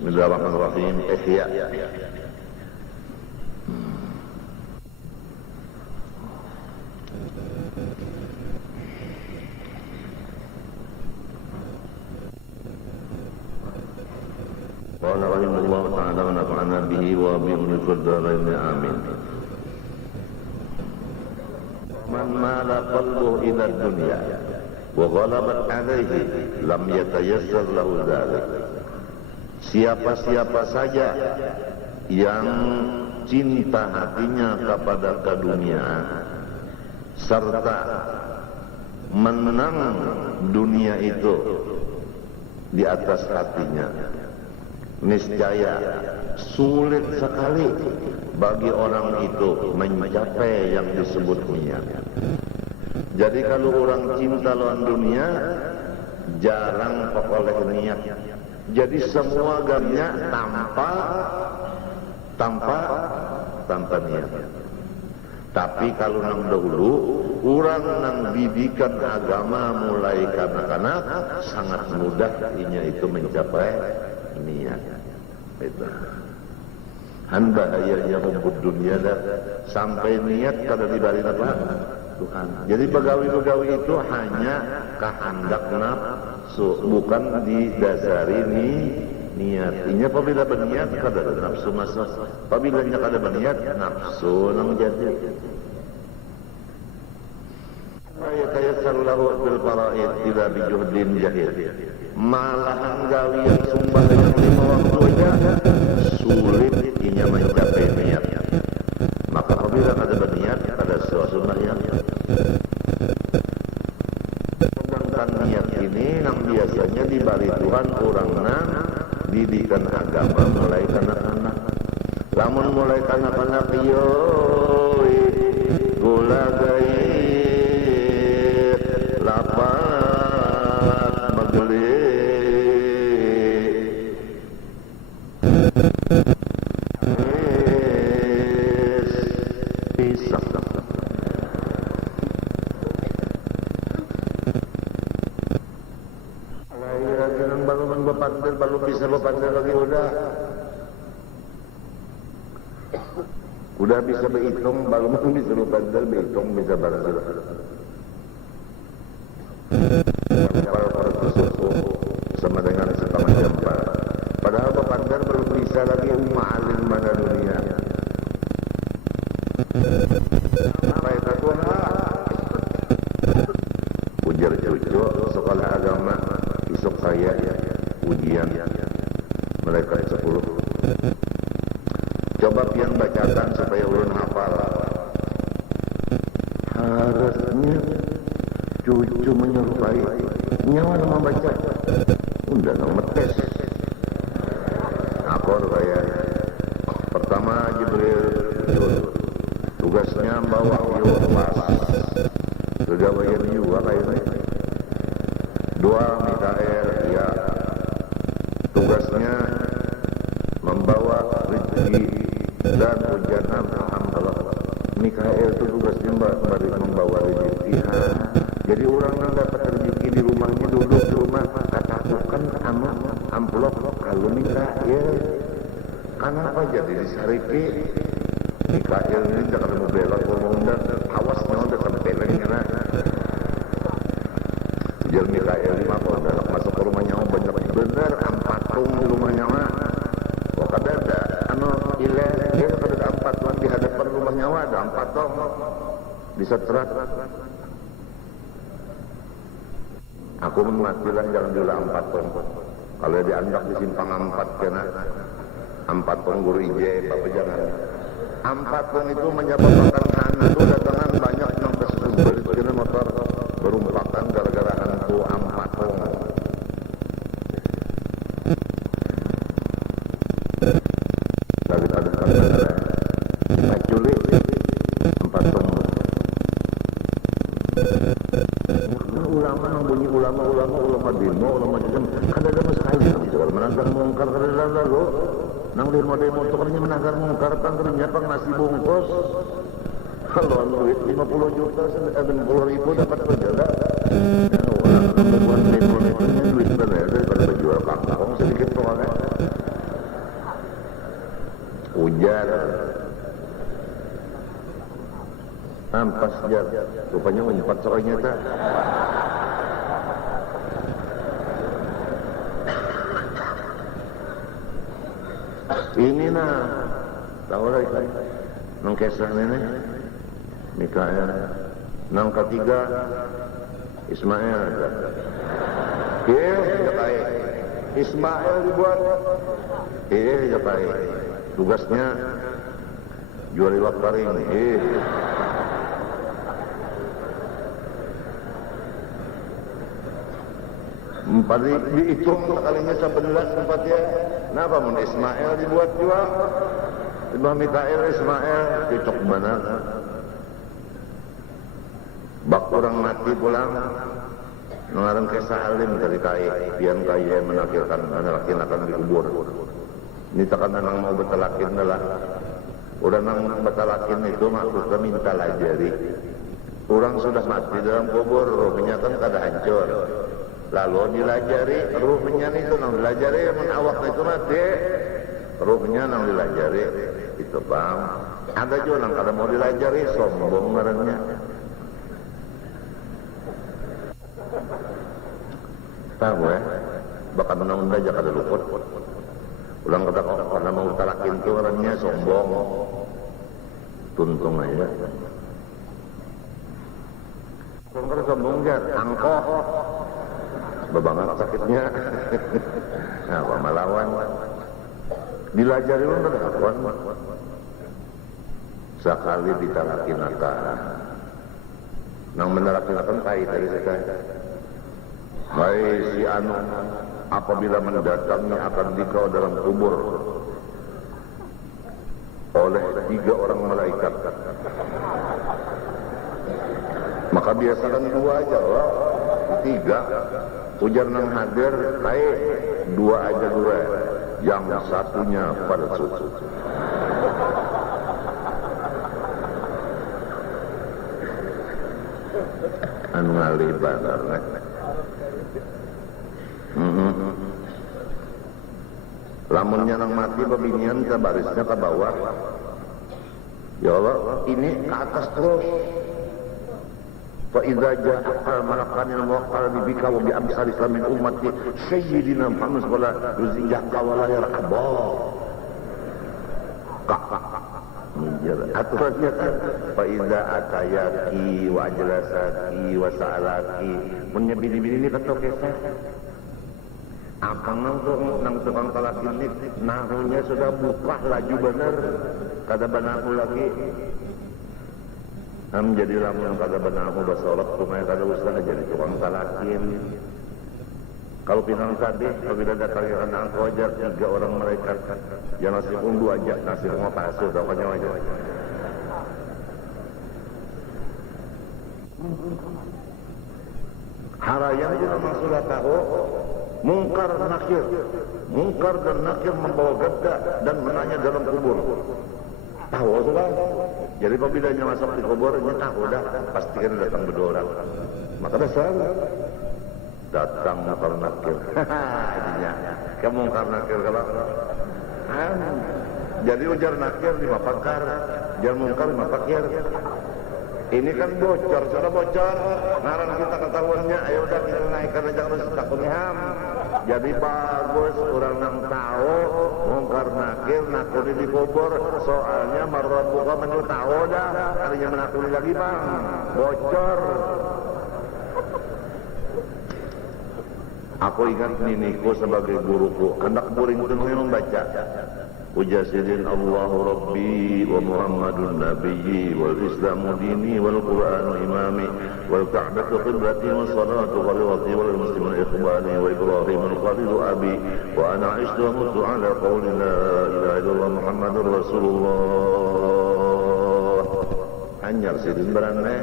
Bismillahirrahmanirrahim. Ihya. Qala rahimahullah ta'ala wa nafa'ana bihi wa bi ulil darain amin. Man mala qalbuhu ila dunya wa ghalabat alaihi lam yatayassar lahu dzalik. Siapa-siapa saja yang cinta hatinya kepada keduniaan serta menang dunia itu di atas hatinya, niscaya sulit sekali bagi orang itu mencapai yang disebut niat. Jadi kalau orang cinta lawan dunia, jarang oleh niat. Jadi semua gamnya tanpa niat. Tapi kalau nang dahulu, orang nang didikan agama mulai kanak-kanak sangat mudah inya itu mencapai niat. Itu. Han bahayanya hubbud dunia dah sampai niat kada dibari apa? Tuhan. Jadi pegawai-pegawai itu hanya kehendak nafsu, bukan didasari niat. Inya apabila berniat kada nafsu masuk. Apabila nya kada berniat nafsu nang jadi.Aya tayassar lahu bil faraid ila bi juhdin jahil. Malahan gawian sumpah yang lima waktu aja sulit inya mencapai niat. Maka apabila kada berniat pada sunnah yang sedangkan niat ini yang biasanya dibari Tuhan orang nang didikan agama mulai kanak-kanak. Lamun mulai kanak-kanak yo gula gait lapat mageli pisah. Lahiran baru berpandel, baru bisa berpandel lagi udah bisa berhitung, baru bisa berpandel, berhitung bisa barang para suku sama dengan setengah jam. Padahal berpandel belum bisa lagi ma'alim mana dunia. Baik Tuhan, ujar cucu sekolah agama besok saya ujian mereka 10. Coba pian bacakan supaya ulun hafal. Harusnya cucu menyerupai nyawa nama baca. Unda nama tes. Akor kayak pertama Jibril tugasnya bawa pas kegawayan juga kayak dua Mikael ya tugasnya membawa rezeki dan ujian Allah. Mikael itu tugasnya membawa rezeki. Jadi orang yang dapat rezeki di rumahnya duduk di rumah katakan sama amplop kalau Mikael. Karena apa jadi disariki Mikael ini jangan membela korban awasnya udah sampai lagi Ujar Mikael 5 tahun masuk ke rumahnya banyak bener 4 tahun di rumahnya kok kada ada ilah dia kada ada 4 tahun di hadapan rumahnya ada 4 tahun bisa terat. Aku mengatakan jangan juga 4 tahun kalau dianggap di simpang 4 kena 4 tahun guru ije apa jangan 4 tahun itu menyebabkan anak itu datangan banyak yang bersumber motor berumpakan gara-gara hantu 4 tahun. Daripada kata Paculi 4 tahun. Ulama yang bunyi ulama demo, ulama macam kada ada masalah. Kalau menanggar mungkar kada lalu, nang demo itu kerja menanggar mungkar tanggernya pang nasi bungkus. Kalau duit 50 juta, 70 ribu dapat berjala. Orang berbuat demo duit berada daripada berjual kangkong sedikit soalnya. Ujar. Ampas jar. Rupanya umpat soalnya tak. Ini nah. Tahu lagi. Nang kisah ini. Mikael. Nang ketiga. Ismail. Ya baik. Ismail dibuat. Ya baik. Tugasnya jual iwak paring. Empat dihitung kalinya 11 tempat ya. Kenapa mun Ismail dibuat juga? Ibah Mikael Ismail cocok mana? Bak orang mati pulang. Ngarang kisah alim dari kai, pian kaya menakilkan anak laki akan dikubur. Ini takkan nang mau betalakin adalah udah nang betalakin itu maksudnya minta lajari. Orang sudah mati dalam kubur, rohnya kan kada hancur. Lalu dilajari, rohnya itu nang dilajari, awak itu mati, rohnya nang dilajari. Itu bang. Ada juga nang kada mau dilajari, sombong ngarannya. Tahu ya, bakal menang aja kada luput. Ulang kata karena mau talakin itu orangnya sombong, tuntung aja. Kalau sombong jar, angkoh, bebangan sakitnya, apa melawan. Dilajari lu kada kawan. Sekali ditalakin nata, nang menalakin kait dari sekarang. Baik si anu apabila mendatangi akan dikau dalam kubur oleh 3 orang malaikat. Maka biasakan 2 aja loh, 3 ujar nang hadir baik 2 aja dulu yang satunya palsu. Anu ngalih banget. Lamunnya nang mati pebinian ke barisnya ke bawah. Ya Allah, ini ke atas terus. Fa idza ja'a malakanil muwakkal bika wa bi amsal islamin ummati sayyidina Muhammad sallallahu alaihi wasallam yuziyaka wa la yarqaba. Aturannya kan fa idza atayaki wa ajlasaki wa sa'alaki menyebini-bini ini kata kisah. Apa nang tukang talakin ini naruhnya sudah buka laju bener kada benahu lagi. Jadi lamun kada benahu basolok kumaya kada usah jadi tukang talakin. Kalau pinang tadi apabila datang yang anak wajar 3 orang malaikat yang nasi undu aja nasi rumah pasir pokoknya aja. Harayan juga sudah tahu mungkar dan nakir membawa gadda dan menanya dalam kubur. Tahu sudah. Jadi apabila dia masuk di kubur dia tahu dah pastikan datang berdua orang. Maka dasar datang mungkar nakir. Jadinya kamu mungkar nakir kalau jadi ujar nakir 5 pakar, jar mungkar 5 pakir. Ini kan bocor, sudah bocor. Ngarang kita ketahuannya, ayo udah kita naikkan aja harus takut ham. Jadi bagus orang yang tahu mungkar nakir nakuni di kubur. Soalnya marrabuka menu tahu dah, kalinya menakuni lagi bang, bocor. Aku ingat niniku sebagai guruku, anak buring itu membaca. Ujasirin Allahu Rabbi wa Muhammadun Nabiyyi wal Islamu dini wal Qur'anu imami wal Ka'batu qiblati wa salatu ghalawati wal muslimun ikhbani wa Ibrahim al-Khalilu abi wa ana ishtu wa mutu ala qawli la ilaha illallah Muhammadur Rasulullah. Hanyar sidin beranai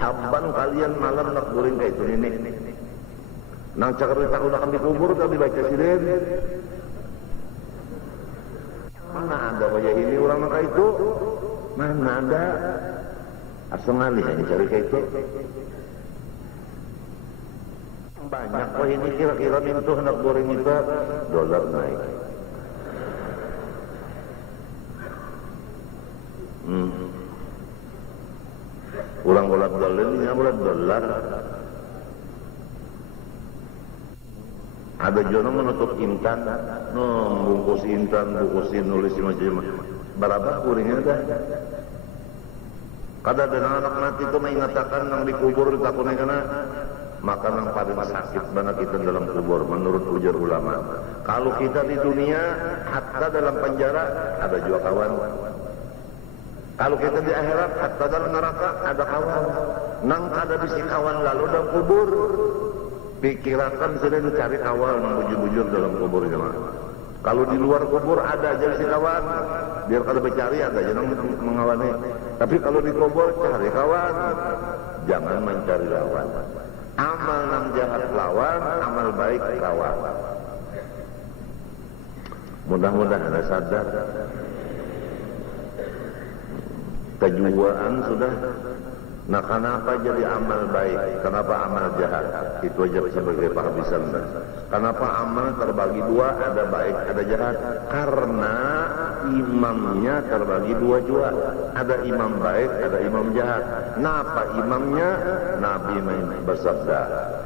habban kalian malam nak buring kayak itu ini nang cakar takut akan dikubur tapi baca sidin. Mana ada wajah ini orang maka itu? Mana ada? Asal ngalih yang cari kayak itu. Banyak kok ini kira-kira mintuh nak goreng itu $, naik. ulah dolar. Ada jono menutup intan, bungkus intan, bungkusin nulis macam-macam. Berapa kuringnya dah? Kada ada anak nanti itu mengatakan nang dikubur ditakutnya kena, maka nang paling sakit mana kita dalam kubur menurut ujar ulama. Kalau kita di dunia, hatta dalam penjara ada juga kawan. Kalau kita di akhirat, hatta dalam neraka ada kawan. Nang kada bisi kawan lalu dalam kubur. Pikirkan sudah cari kawan bujur-bujur dalam kubur jemaah. Kalau di luar kubur ada aja si kawan, biar kalau bercari ada aja yang mengawani. Tapi kalau di kubur cari kawan, jangan mencari lawan. Amal yang jahat lawan, amal baik kawan. Mudah-mudahan Anda sadar. Kejuaan sudah. Nah, kenapa jadi amal baik? Kenapa amal jahat? Itu aja sebagai penghabisan. Kenapa amal terbagi dua, ada baik, ada jahat? Karena imamnya terbagi dua juga. Ada imam baik, ada imam jahat. Napa imamnya? Nabi bersabda,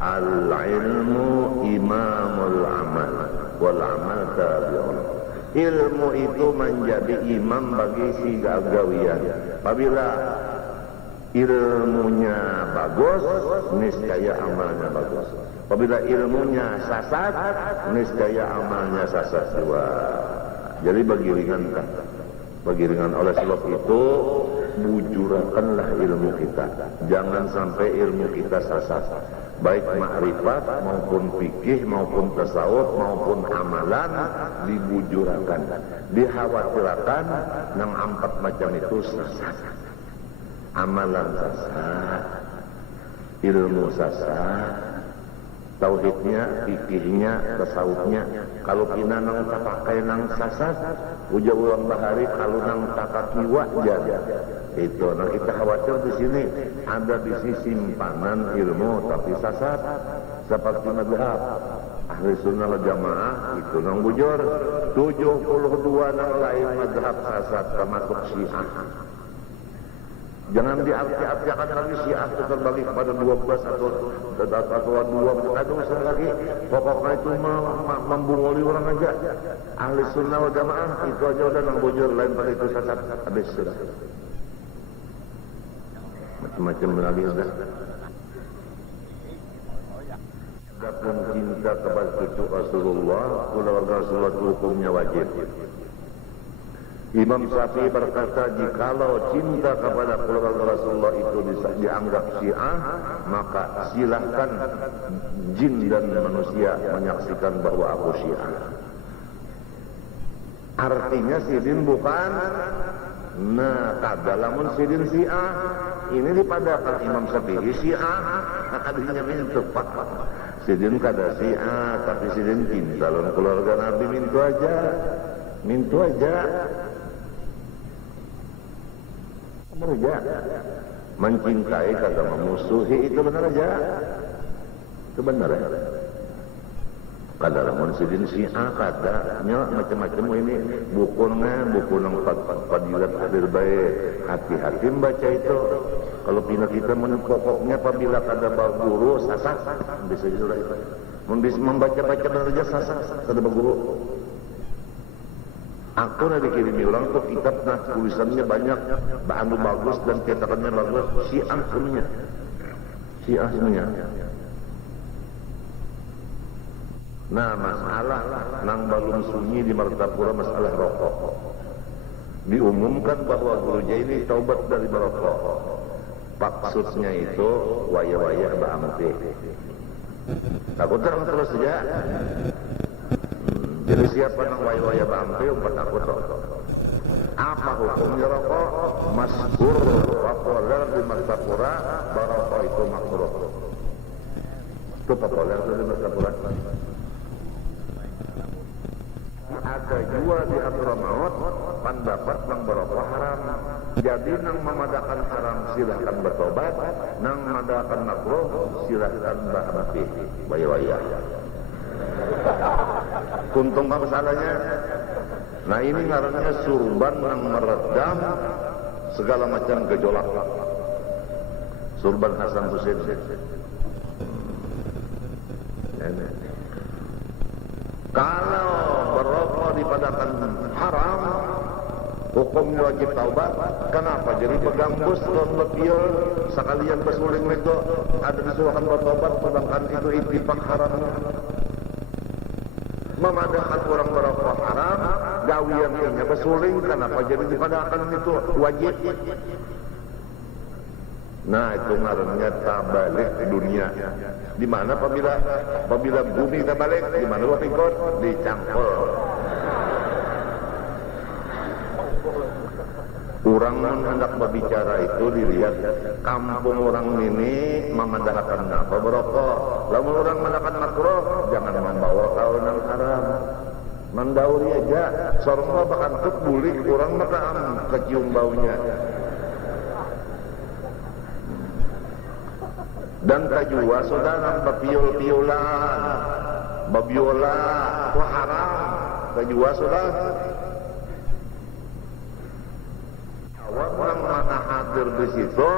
al-ilmu imamul amal, wal amal tabi'un. Ilmu itu menjadi imam bagi si gagawian. Apabila ilmunya bagus, niscaya amalnya bagus. Apabila ilmunya sasat, niscaya amalnya sasat juga. Jadi bagi ringan oleh sebab itu bujurakanlah ilmu kita. Jangan sampai ilmu kita sasat. Baik makrifat maupun fikih maupun tasawuf maupun amalan dibujurakan. Dikhawatirkan yang 4 macam itu sasat. Amalan sasat, ilmu sasat, tauhidnya, fikihnya, tasawufnya. Kalau kita nang tak pakai nang sasat, uja ulang bahari kalau nang tak kiwa jaga. Itu, nah kita khawatir di sini ada di sisi simpanan ilmu tapi sasat, seperti madhab ahli sunnah wal jamaah itu nang bujur 72 nang lain madhab sasat termasuk Syiah. Jangan diarti-artikan lagi Syiah itu terbagi kepada 12 atau 2, ada usaha lagi. Pokoknya itu membunguli orang aja. Ahli sunnah wal jamaah itu aja udah nang bujur, lain pada itu sasat, habis sudah. Macam-macam lagi sudah. Adapun cinta kepada cucu Rasulullah, keluarga Rasulullah itu hukumnya wajib. Imam Syafi'i berkata, jikalau cinta kepada keluarga Rasulullah itu dianggap Syiah, maka silahkan jin dan manusia menyaksikan bahwa aku Syiah. Artinya sidin bukan, nah kadalamun sidin Syiah, ini dipadakan Imam Syafi'i Syiah, adanya mintu pak. Sidin kada Syiah, tapi sidin cinta lawan keluarga Nabi mintu aja. Benar aja. Mencintai kata memusuhi itu benar aja. Itu benar ya. Kada lamun sidin Syiah kadanya macam-macam ini buku nang fadilat hadir baik. Hati-hati membaca itu. Kalau pina kita pokoknya apabila kada guru sasat bisa juga itu. Membaca-baca benar aja sasat kada guru. Aku nak dikirimi orang tuh kitab tulisannya banyak, bahan bagus dan cetakannya bagus. Syiah semuanya. Nah, masalah nang balum sunyi di Martapura masalah rokok. Diumumkan bahwa Guru Jaini taubat dari merokok. Maksudnya itu waya-waya ba'amti. Takut terus saja. Jadi siapa yang waya-waya bampe umpat aku tahu. Apa hukumnya rokok? Maskur populer di Martapura, barokok itu makruh. Itu populer di Martapura. Ada juga di Hadramaut pendapat nang barokok haram. Jadi nang memadakan haram silahkan bertobat, nang memadakan makruh silahkan ba'amti. Waya-waya. Kuntung apa salahnya? Nah ini ngarannya surban yang meredam segala macam gejolak. Surban Hasan Hussein. Kalau merokok dipadakan haram, hukumnya wajib taubat. Kenapa? Jadi pegang bus dan bepiol sekalian besuling itu ada disuruhkan bertobat, sedangkan itu intifak haramnya. Memadakan orang merokok haram, gawiannya besuling, kenapa? Jadi dipadakan itu wajib. Nah, itu ngarannya tabalik dunia. Di mana apabila bumi tabalik, di mana lu pikir dicangkul. Orang hendak berbicara itu dilihat kampung orang ini memandahkan apa berokok. Lalu orang mendapat makruh, jangan membawa kawanan haram. Mendauri aja, sorma bahkan bulik orang makam kecium baunya. Dan tajwa sudah nampak piol-piolan, babiola, itu haram. Tajwa sudah. Orang mana hadir di situ,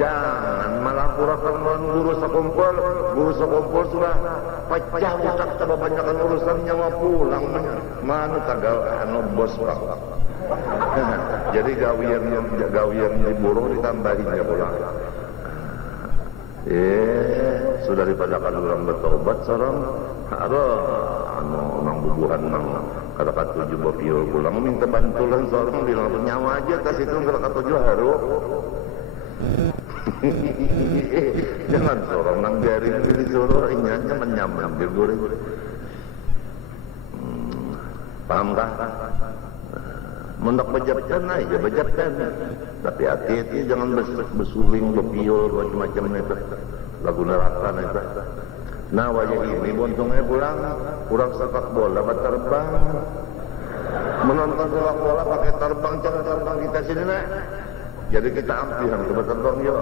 jangan melaporkan guru sekumpul sudah pecah utak kebanyakan urusannya mau pulang mana tagal bos pak. Jadi gawian diburuh ditambahinnya pulang. Sudah dipadakan orang bertobat seorang ada orang bubuhan kata-kata 7 bapiol pulang minta bantuan seorang bilang nyawa aja tas itu kata-kata 7 haru. Jangan seorang nang garing disuruh inyanya menyaman goreng. Pahamkah? Mendak bejapkan aja bejapkan. Tapi hati-hati jangan besuling, bepiol, macam-macam itu. Lagu neraka itu. Nah wajah ini bontongnya pulang, kurang sepak bola terbang. Menonton sepak bola pakai terbang, jangan terbang kita sini nak. Jadi kita ambil coba terbang yuk.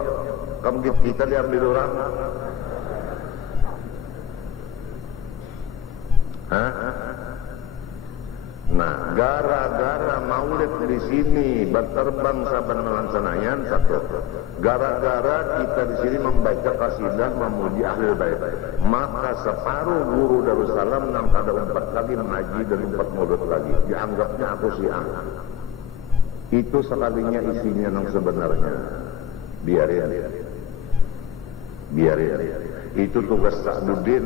Kamu kita diambil orang. Hah? Nah, gara-gara maulid di sini berterbang saban melaksanakan satu. Gara-gara kita di sini membaca kasidah memuji ahli bait, maka separuh guru Darussalam nang kada 4 lagi mengaji dan 4 mulut lagi. Dianggapnya aku siang. Itu sekalinya isinya nang sebenarnya. Biarin. Itu tugas Sa'duddin.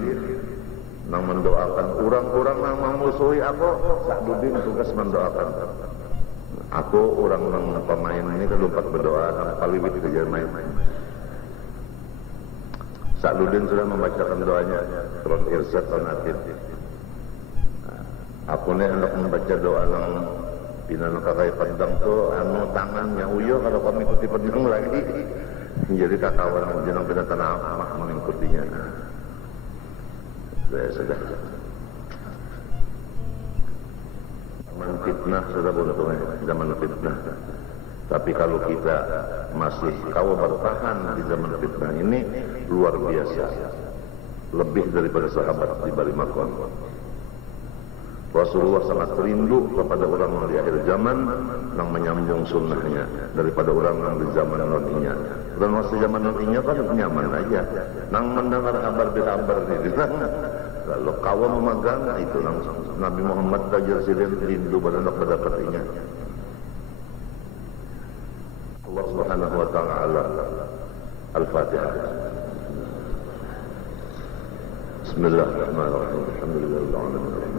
Nang mendoakan orang-orang yang memusuhi aku, Sa'duddin tugas mendoakan. Aku orang nang pemain ini kan lupa berdoa, nang paliwit kerja main. Sa'duddin sudah membacakan doanya, turun irsyad onatin. Aku ni hendak membaca doa nang pinan kakai pedang tu, anu tangannya uyo kalau kami ikuti pedang lagi. Jadi kakawan jenang pindah tanah amak mengikutinya. Sudah zaman fitnah sudah buntutnya zaman fitnah. Tapi kalau kita masih kau bertahan di zaman fitnah ini luar biasa, lebih daripada sahabat di bari makon. Rasulullah sangat rindu kepada orang yang di akhir zaman yang menyambung sunnahnya daripada orang yang di zaman non-inya. Dan masa zaman non-inya kan nyaman aja. Nang mendengar kabar-kabar ini, lalu kawan memegang itu langsung. Nabi Muhammad tajar silin rindu pada petinya. Allah Subhanahu wa taala. Al-Fatihah. Bismillahirrahmanirrahim. Alhamdulillahirabbil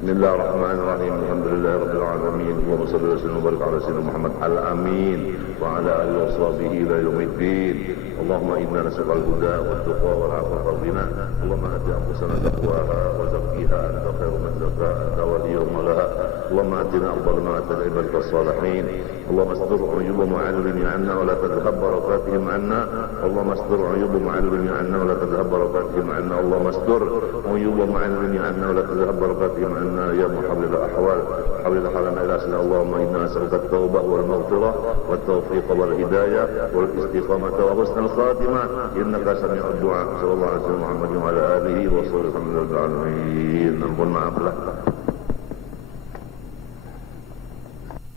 بسم الله الرحمن الرحيم الحمد لله رب العالمين اللهم صل وسلم وبارك على سيدنا محمد الامين وعلى اله وصحبه الى يوم الدين اللهم انا نسالك الهدى والتقى والعفو والغنى اللهم ات انفسنا تقواها وزكيها انت خير من زكاها انت وليها ومولاها اللهم اتنا افضل ما اتى عبادك الصالحين اللهم استر عيوب معلمين عنا ولا تذهب بركاتهم عنا اللهم استر عيوب معلمين عنا ولا تذهب بركاتهم عنا اللهم استر عيوب معلمين عنا ولا تذهب بركاتهم عنا يا محول الأحوال حول حالنا إلى سنة اللهم إنا نسألك التوبة والمغفرة والتوفيق والهداية والاستقامة وحسن الخاتمة إنك سميع الدعاء صلى الله عليه وسلم محمد وعلى آله وصحبه الحمد لله العالمين. Ampun maaf lah.